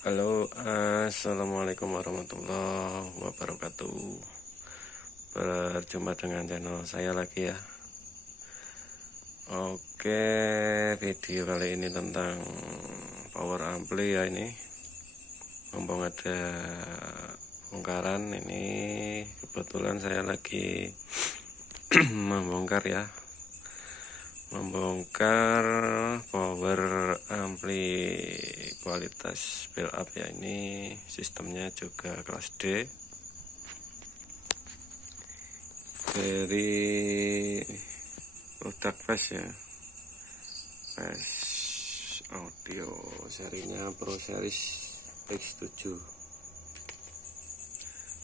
Halo, assalamualaikum warahmatullahi wabarakatuh. Berjumpa dengan channel saya lagi ya. Oke, video kali ini tentang power ampli ya. Ini mumpung ada bongkaran, ini kebetulan saya lagi membongkar ya, membongkar power ampli kualitas build up ya. Ini sistemnya juga kelas D dari produk Fast ya, Fast Audio, serinya Pro Series X7.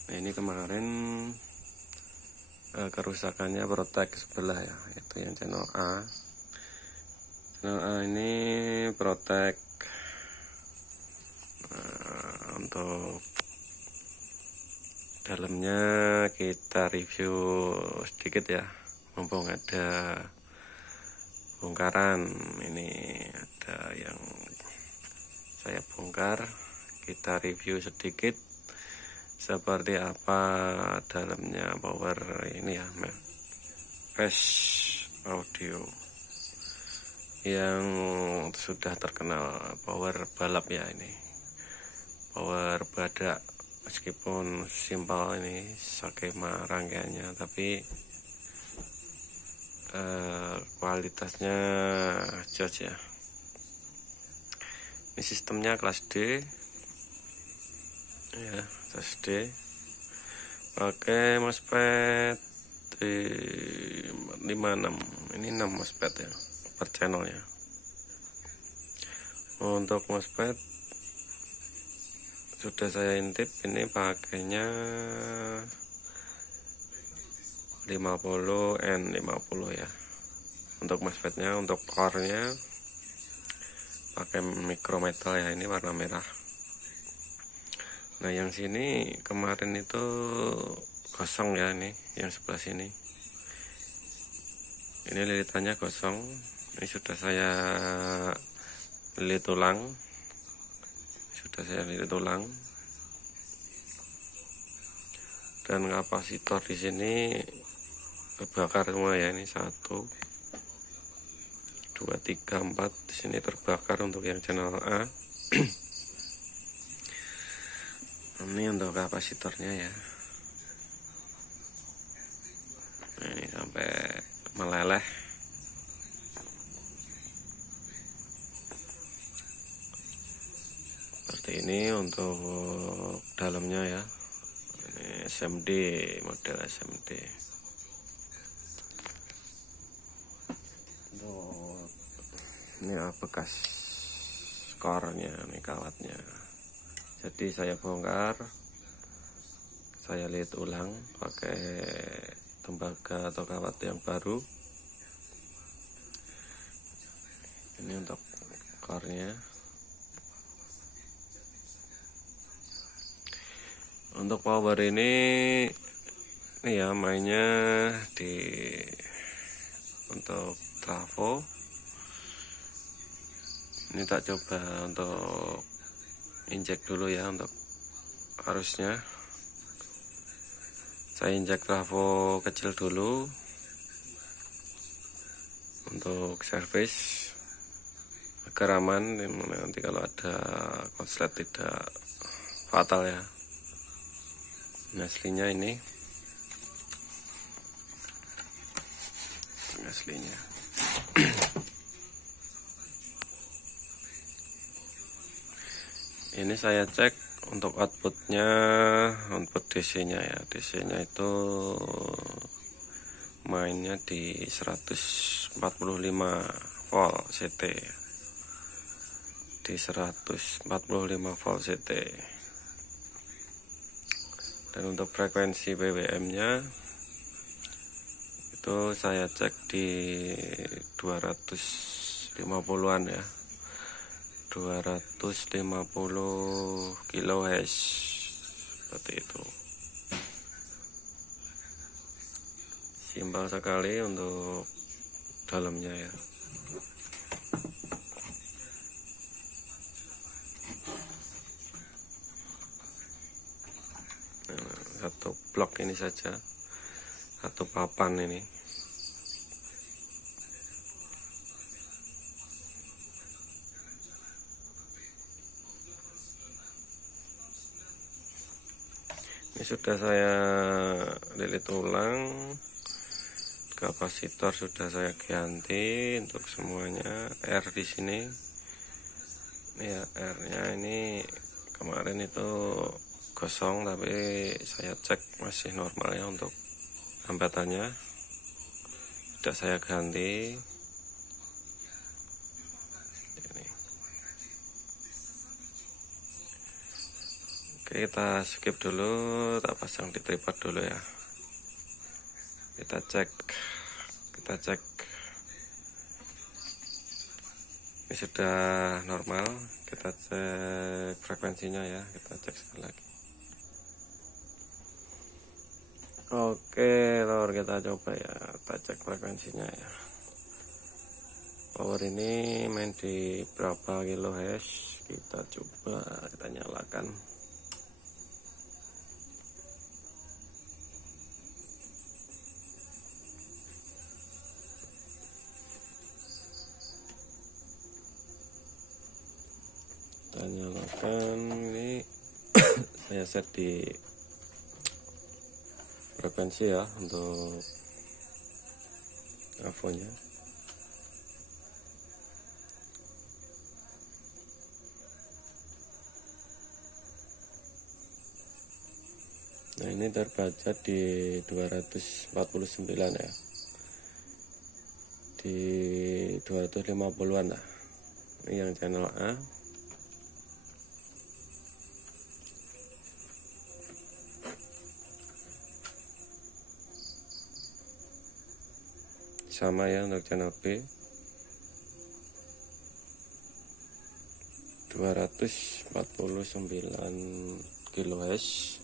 Nah, ini kemarin kerusakannya protek sebelah ya, itu yang channel A. Channel A ini protek. Untuk dalamnya kita review sedikit ya, mumpung ada bongkaran. Ini ada yang saya bongkar, kita review sedikit seperti apa dalamnya power ini ya, Fast Audio yang sudah terkenal power balap ya. Ini power badak, meskipun simpel ini skema rangkaiannya, tapi kualitasnya jos ya. Ini sistemnya kelas D ya, kelas D, pakai MOSFET 56. Ini 6 MOSFET ya per channelnya. Untuk MOSFET sudah saya intip, ini pakainya 50N50 ya untuk MOSFET-nya. Untuk core-nya pakai mikrometal ya, ini warna merah. Nah, yang sini kemarin itu kosong ya, ini yang sebelah sini ini lilitannya kosong. Ini sudah saya lilit ulang, dan kapasitor di sini terbakar semua ya. Ini 1 2 3 4 di sini terbakar untuk yang channel A. Ini untuk kapasitornya ya. Nah, ini sampai meleleh. Seperti ini untuk dalamnya ya. Ini SMD, model SMD. Untuk ini bekas core-nya, ini kawatnya. Jadi saya bongkar, saya lihat ulang pakai tembaga atau kawat yang baru. Ini untuk core-nya. Untuk power ini ya mainnya untuk trafo. Ini tak coba untuk injek dulu ya, untuk arusnya. Saya injek trafo kecil dulu untuk servis agar aman, nanti kalau ada konslet tidak fatal ya. Ini aslinya, ini aslinya. Ini saya cek untuk outputnya, output DC nya ya. DC nya itu mainnya di 145 volt CT, di 145 volt CT. Dan untuk frekuensi BWM nya itu saya cek di 250-an ya, 250 kHz seperti itu. Simpel sekali untuk dalamnya ya. blok ini saja, satu papan ini. Ini sudah saya lilit ulang, kapasitor sudah saya ganti untuk semuanya. R di sini, ya R-nya ini kemarin itu kosong, tapi saya cek masih normal ya untuk hambatannya. Sudah saya ganti. Oke, kita skip dulu, kita pasang di tripod dulu ya. Kita cek. Ini sudah normal. Kita cek frekuensinya ya. Kita cek sekali lagi. Oke, lor, kita coba ya. Kita cek frekuensinya ya. Power ini main di berapa kilohertz? Kita coba, kita nyalakan. Kita nyalakan ini. Saya set di frekuensi ya untuk avonya. Nah, ini terbaca di 249 ya, di 250-an lah. Ini yang channel A. Sama ya untuk channel B, 249 kHz.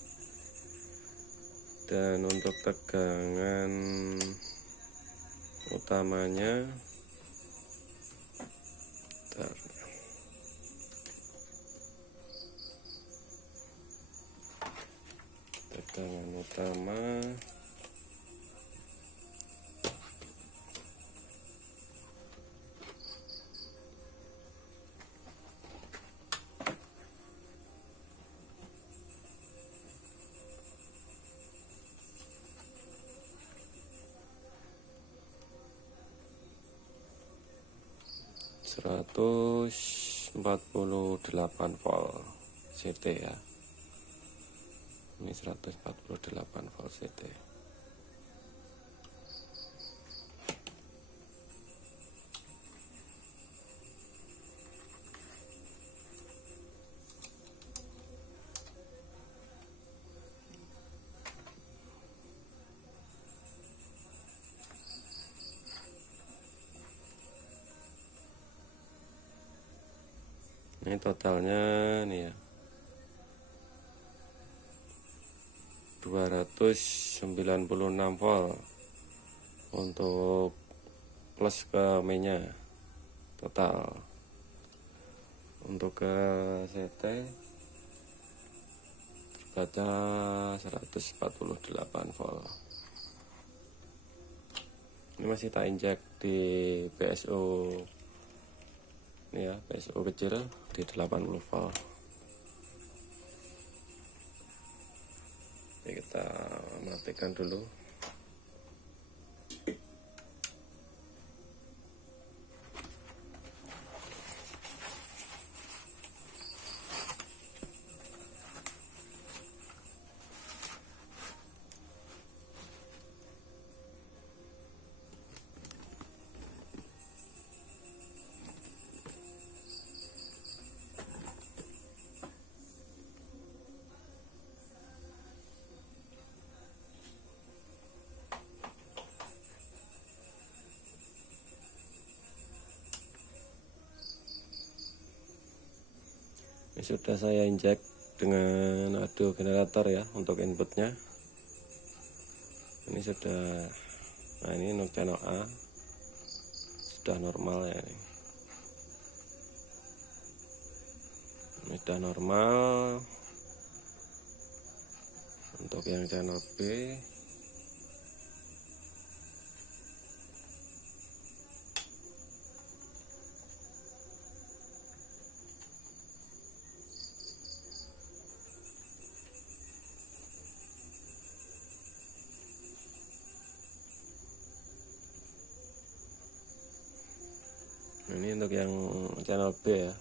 Dan untuk tegangan utamanya, tegangan utama Seratus 148 volt CT ya. Ini 148 volt CT. Ini totalnya nih ya, 296 volt untuk plus ke mainnya total. Untuk ke CT terbaca 148 volt. Ini masih tak injek di PSO ini ya, PSO kecil di 80 volt. Jadi kita matikan dulu. Ini sudah saya injek dengan Arduino generator ya untuk inputnya. Ini sudah, nah ini untuk channel A sudah normal ya, ini sudah normal. Untuk yang channel B, ini untuk yang channel B ya.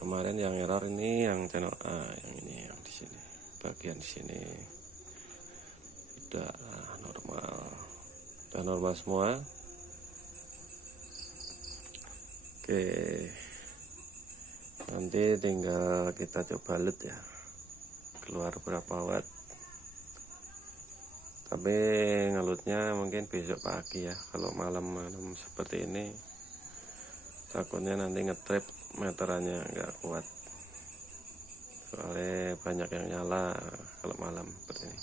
Kemarin yang error ini yang channel A, yang ini, yang di sini, bagian sini tidak normal semua. Oke, nanti tinggal kita coba load ya, keluar berapa watt. Tapi ngelutnya mungkin besok pagi ya, kalau malam-malam seperti ini takutnya nanti ngetrip meterannya nggak kuat, soalnya banyak yang nyala kalau malam seperti ini.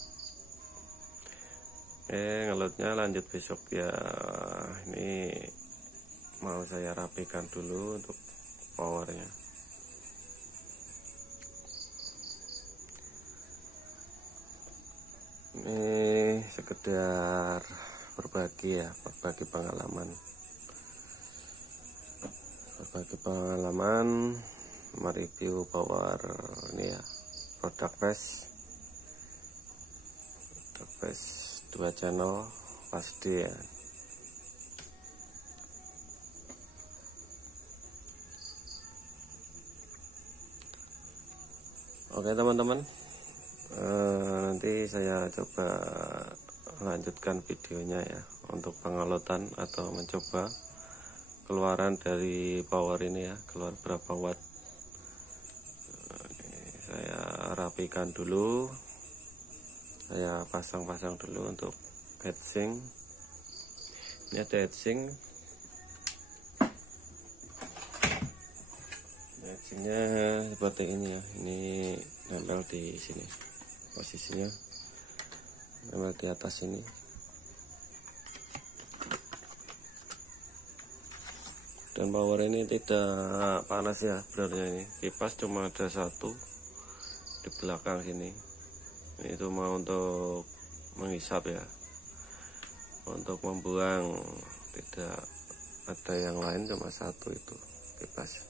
Ngelutnya lanjut besok ya. Ini mau saya rapikan dulu untuk powernya. Ini sekedar berbagi ya, berbagi pengalaman mereview power ini ya, produk PES 2 channel pasti ya. Oke teman-teman, nanti saya coba lanjutkan videonya ya, untuk pengalutan atau mencoba keluaran dari power ini ya, keluar berapa watt. Saya rapikan dulu, saya pasang dulu untuk heatsink. Ini ada heatsinknya seperti ini ya, ini nempel di sini, posisinya nempel di atas ini. Dan power ini tidak panas ya sebenarnya, ini kipas cuma ada satu di belakang sini. Itu mau untuk menghisap ya, untuk membuang tidak ada yang lain, cuma satu itu kipas.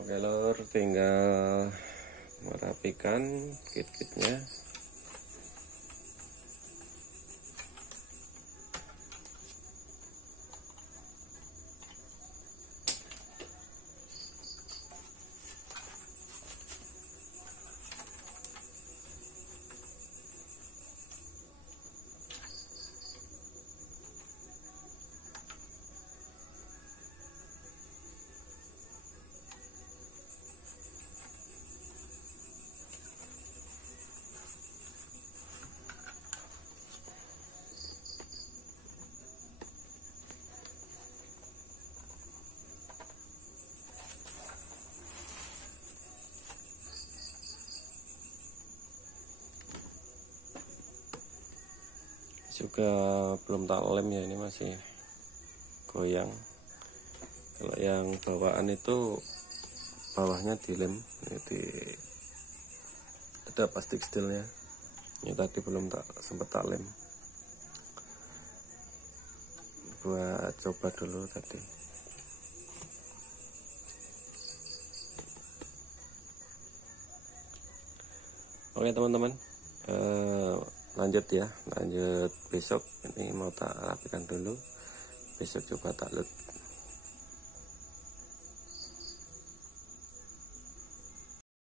Oke lor, tinggal merapikan kit-kitnya. Juga belum tak lem ya, ini masih goyang. Kalau yang bawaan itu bawahnya dilem, ini ada plastik steelnya. Ini tadi belum sempat tak lem, buat coba dulu tadi. Oke teman-teman, lanjut besok. Ini mau tak rapikan dulu, besok coba tak load.